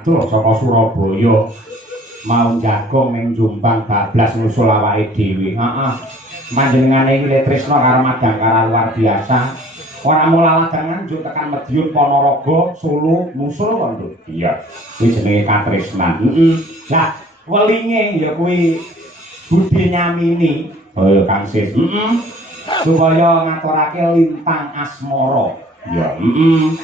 Tuh saka Surabaya mau jagong ning Jombang bablas ngusul awake dhewe. Heeh. Panjenengane iki le tresna karo Madangkara luar biasa. Ora mula ladangan njuk tekan Madiun Ponorogo, Solo, ngusul kok, Nduk. Iya. Kuwi jenenge katresnan. Heeh. Lah, welinge ya kuwi Budi Nyamini. Oh, Kang Sis. Heeh. Supaya ngaturake lintang asmara. Ya, heeh.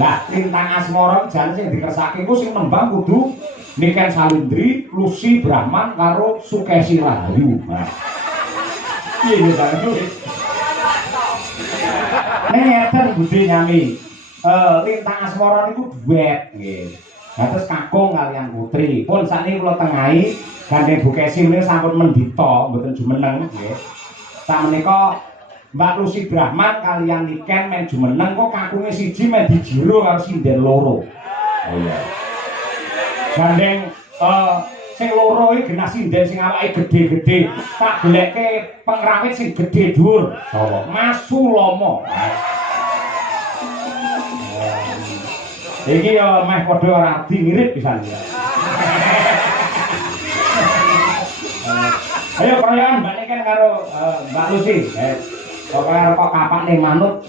Lah, lintang asmara jan sing dikersake ku sing nembang kudu Niken Salindri, Lucy Brahman karo Sukesi Rahayu. Nah. Piye ta kuwi? Ngeten Budi Nyami. Lintang asmara niku duet nggih. Lah terus kakung kalian putri. Pun sakniki kula tengahi gandeng Bu Kesi menika sampun mendita, mboten jumeneng nggih. Sakmenika Mbak Lucy Brahman kalian Niken men jumeneng kok kakunge siji men dijero karo sinden loro. Oh iya. Gandeng sing loro iki genah sinden sing awake gedhe-gedhe. Tak goleke pengrawit sing gedhe dhuwur. Sapa? Mas Sulomo. Iki ya meh padha radi mirip pisan ya. Ayo perayaan Mbak Niken karo Mbak Lucy. Pokoknya kok kapak nih manut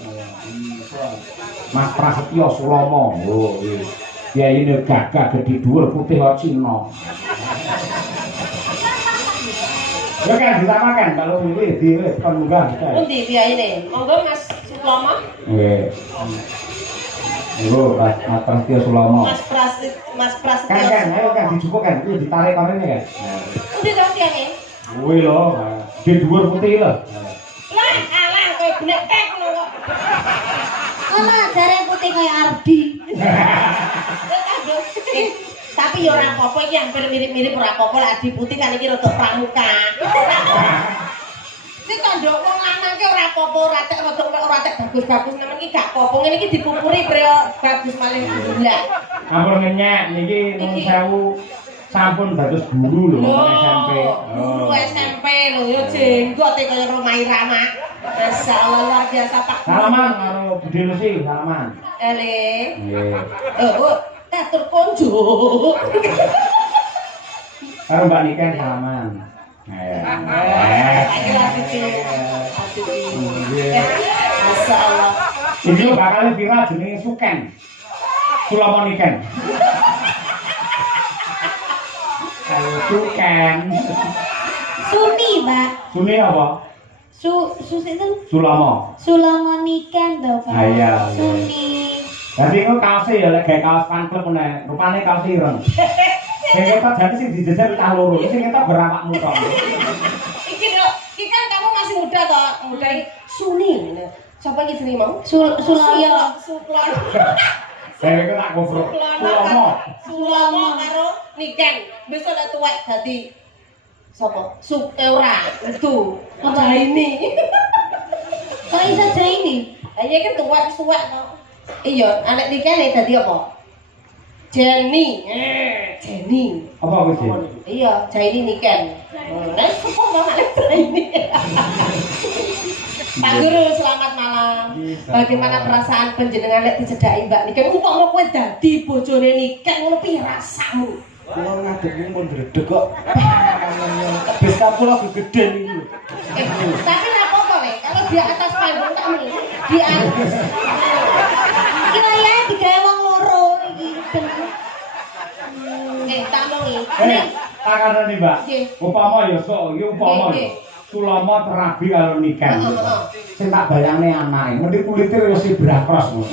Mas Prasetyo Sulomo. Oh iya. Ya ini gagah gede dhuwur putih kok Cina. Ya kan ditamakan kalau ini di penunggah kita. Pundi biayane? Monggo Mas Sulomo. Nggih. Monggo Mas Prasetyo Sulomo. Mas Prasetyo. Kan ayo kan dijupuk kan iki ditarik korene kan. Pundi to biayane? Kuwi lho, gede dhuwur putih lho. Lah alah kowe benek tek ngono kok. Alah jare putih kaya Ardi. Tapi ya ora apa-apa iki hampir mirip-mirip ora apa-apa lek Adi Putih kan iki rada pramuka. Sing kandha wong lanang ki ora apa-apa, ora tek bagus-bagus nemen iki gak apa-apa. Ngene iki dipupuri preo bagus malih alhamdulillah. Ampun ngenyek niki nuwun sewu sampun dados guru lho SMP. Guru SMP lho ya jenggote kaya Romai Rama. Masyaallah luar biasa Pak. Salaman karo Budi Lucy, salaman. Ele. Nggih. Oh, teater konjo. Karo Mbak Niken salaman. Masyaallah. Iki lho bakal viral jenenge Suken. Sulomo Niken. Suken. Suni, Mbak. Suni apa? Itu Sulomo. Sulomo Niken to, Pak. Ah, iya. Suni. Dadi engko kaose ya lek gawe kaos fan club meneh, rupane kaos ireng. Sing ketok jane sing dijejer cah loro, sing ketok berawakmu to. Iki kan kamu masih muda toh, muda Suni. Siapa iki jenenge mau? Suloyo. Suklon. Saya kok tak gofro. Sulomo. Sulomo karo Niken. Besok lek tuwek dadi sapa? Ora, itu. Apa ini? Kok iso Jaini? Lah iya kan tuwek to. Iya, anak Niken dadi apa? Jenny. Jenny. Apa kuwi? Iya, Jaini Niken. Nah, kok malah Jaini. Pak Guru, selamat malam. Bagaimana perasaan panjenengan lek dicedhaki Mbak Niken? Umpama kowe dadi bojone Niken ngono piye rasamu? Kulo ngadeg pun dredeg kok. Bis kapula gede niku. Tapi ora apa-apa, Le. Kalau di atas panggung tak meni. Di atas. Iki wayahe digawe wong loro iki. Tak mongi. Tak kandhani, Mbak. Nggih. Upama ya sok iki upama. Nggih. Sulomo terabi karo Niken. Sing tak bayangne anake, mesti kulite kaya zebra cross ngono.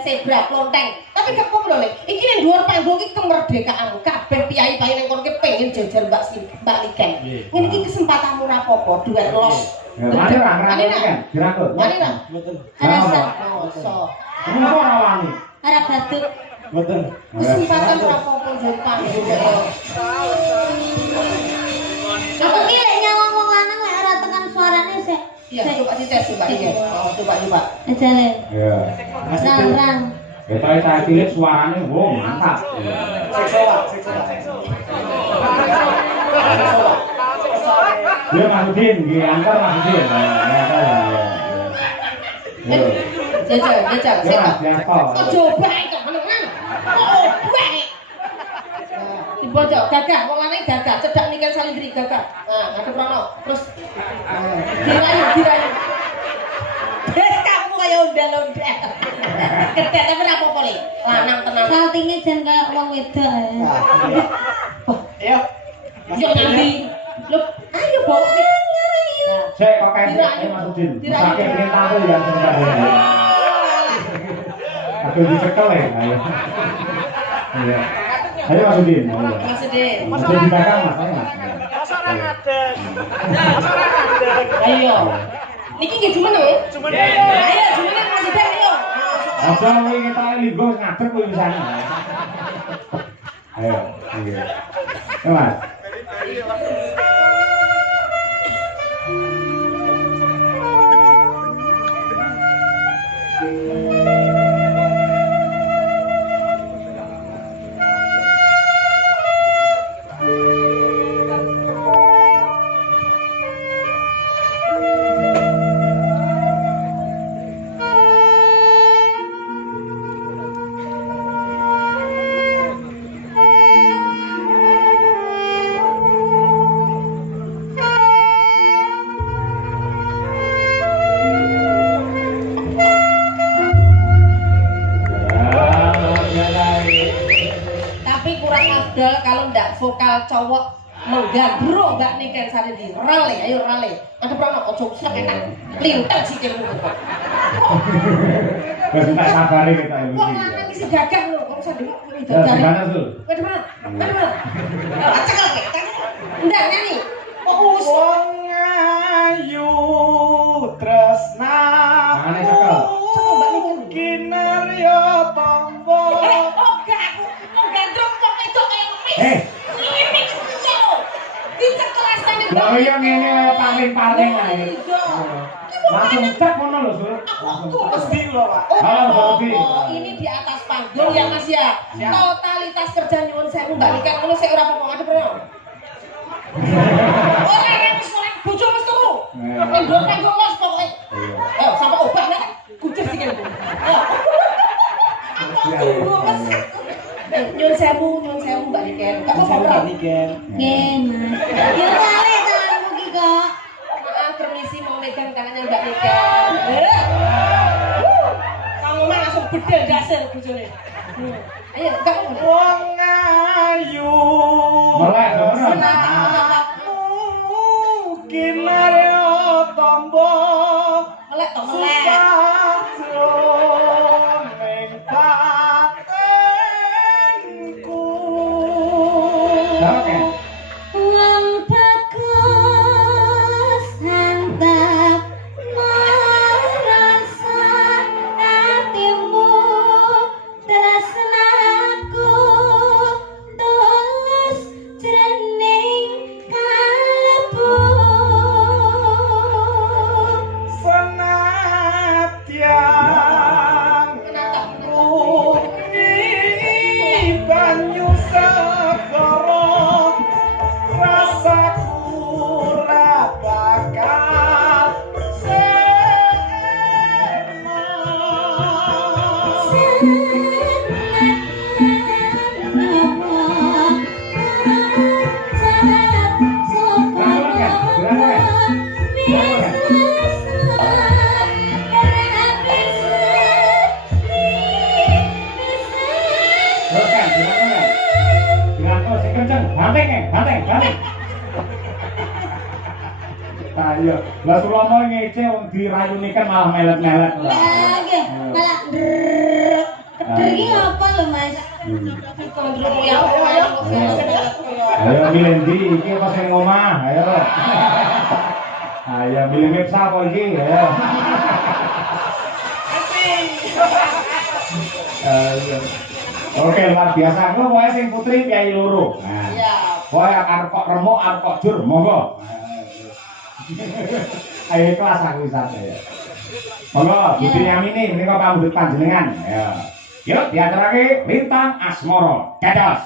Zebra klonteng. Tapi kepung lho, Le. Iki ning dhuwur panggung iki kemerdekaanmu. Kabeh piyai-piyai ning kono ki pengen jajar Mbak Niken. Ngene iki kesempatanmu ora apa-apa, duet los. Wani ra Niken, dirakut. Wani ra? Mboten. Rasa. Mosok. Kenapa ora wani? Arep batuk. Mboten. Kesempatan ora apa-apa jare panggung. Aku ki lek nyawang wong lanang lek ora tekan suarane sik. Iya, coba dites coba iya. Oh, coba. Ajare. Iya. Rang-rang. Ketoke saya cilik suarane wow mantap. Ya Mas Udin, nggih antar Mas Udin. Jajal. Ya Mas, biasa. Ojo bae kok menengan. Oh, bae. Dibojok gagah, wong lanang gagah, cedak nikel salindri gagah. Nah, ngadep rono. Terus dirayu. Kamu kaya ondel-ondel. Gedhe tapi ora apa-apa le. Lanang tenan. Saltinge jan kaya wong wedok Ayo. Yo nanti. Loh, ayo bawa. Sik kok kae Mas Udin. Sakit perintah tuh yang sebentar ya. Aku dicekel ya. Ayo. Iya. Ayo Mas Udin. Ayo. Mas Udin. Mas di belakang Mas, ayo Mas. Ayo. Niki nggih jumeneng ya? Ayo jumeneng Mas Udin ayo. Aja kowe kita linggo ngadeg kowe pisan. Ayo. Iya. Ayo Mas. Kalau ndak vokal cowok menggandrung Mbak Niken Sarindi rale ayo rale ada prono ojo sekenak lintek sikilmu kok Wes tak sabare kita iki. kok lanang isi gagah lho kok sadhe Ya gagah gimana tuh? Mana cekel ke ndak nyanyi kok us Wong ayu tresna. Mangane cekel. cekel Mbak Niken Kinarya tombo. oh gak aku menggandrung kok itu kayak ngemis ini dicekel astane Lah iya ngene paring-paring ae. Langsung cek ngono lho, Sur. Mesti lho, Pak. Halo, Sofi. Ini di atas panggung ya Mas ya. Totalitas kerja nyuwun sewu Mbak Niken ngono sik ora apa-apa ngadep ora. Ora wis ora bojo wis turu. Ndok panggung wis pokoke. Ayo sampe obah nek kucing sikilku. Nyuwun sewu Mbak Niken. Gak apa-apa. Niken. nggih Mas yo kale tanganmu ki kok Maaf permisi mau megang tangannya Mbak Niken. Kamu mah langsung bedel dasar bojone. Ayo, gak apa-apa. Wong ayu. Melek bener. Kinarya tombo. Melek to melek. Ning patenku. Oke. wong bagus hantap merasa hatimu tresnaku tulus jroning kalbu Senadyan muni banyu segara rasaku ora bakal Oke, silakan. Silakan sing kenceng. Banteng. Ayo, lah Sulomo ngece wong dirayuni kan malah melet-melet. nggih malah drrrr kedher iki apa lho Mas Kondro ya ayo. Ayo milih ndi iki apa sing omah? Ayo. Ayo milih mipsa apa iki? Ayo. Ayo. Oke, luar biasa. Aku pokoke sing putri piyayi loro. Nah. Iya. Pokoke arep kok remuk, arep kok jur, monggo. Ayo kelas aku wisata ya. Monggo, Budi Yamini menika pambut panjenengan. Ya. Yuk diaturake Lintang Asmara. Dados.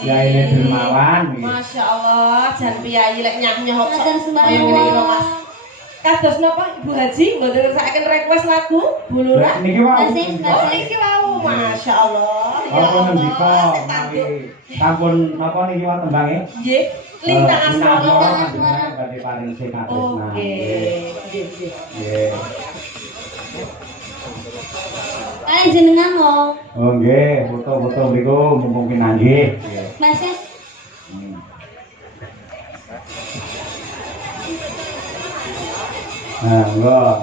Ya ini dermawan. Masya Allah, jan piyayi lek nyah-nyah kok. Matur sembah Kaya ngene iki lho, nuwun. Mas. Kados napa Ibu Haji mboten ngersakaken request lagu Bulura? Niki wae. Oh, niki wau. Masya Allah. Ya Apa ngendika Allah. menawi sampun napa niki wae tembange? Nggih, lintang asmara. Lintang asmara. Badhe paring sing katresna. Oke. Nggih, nggih. Nggih. Kalian jenengan mau Oh nggih, foto-foto mriku mumpung pinanggih. Nggih. Mas Yes. Nah, enggak.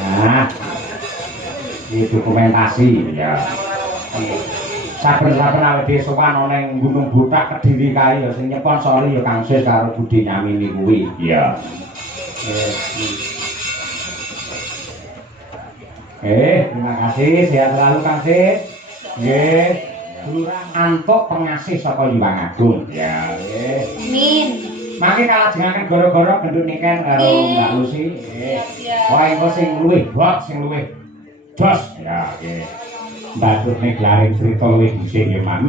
Nah, ini dokumentasi ya. Saben-saben awake dhewe sowan ana ning Gunung Butak Kediri kae ya sing nyponsori ya Kang Sis karo Budi Nyamini kuwi. Iya. Terima kasih, sehat selalu Kang Sis. Nggih. Lurah antuk pengasih saka Liwang Agung. Ya, nggih. Amin. Mangke kalajengaken gara-gara gendut niken karo Mbak Lucy. Siap-siap. Wah, engko sing luwih, sing luwih. Jos, ya, nggih. Mbak Dur nek laring crita luwih dhisik nggih, Mas.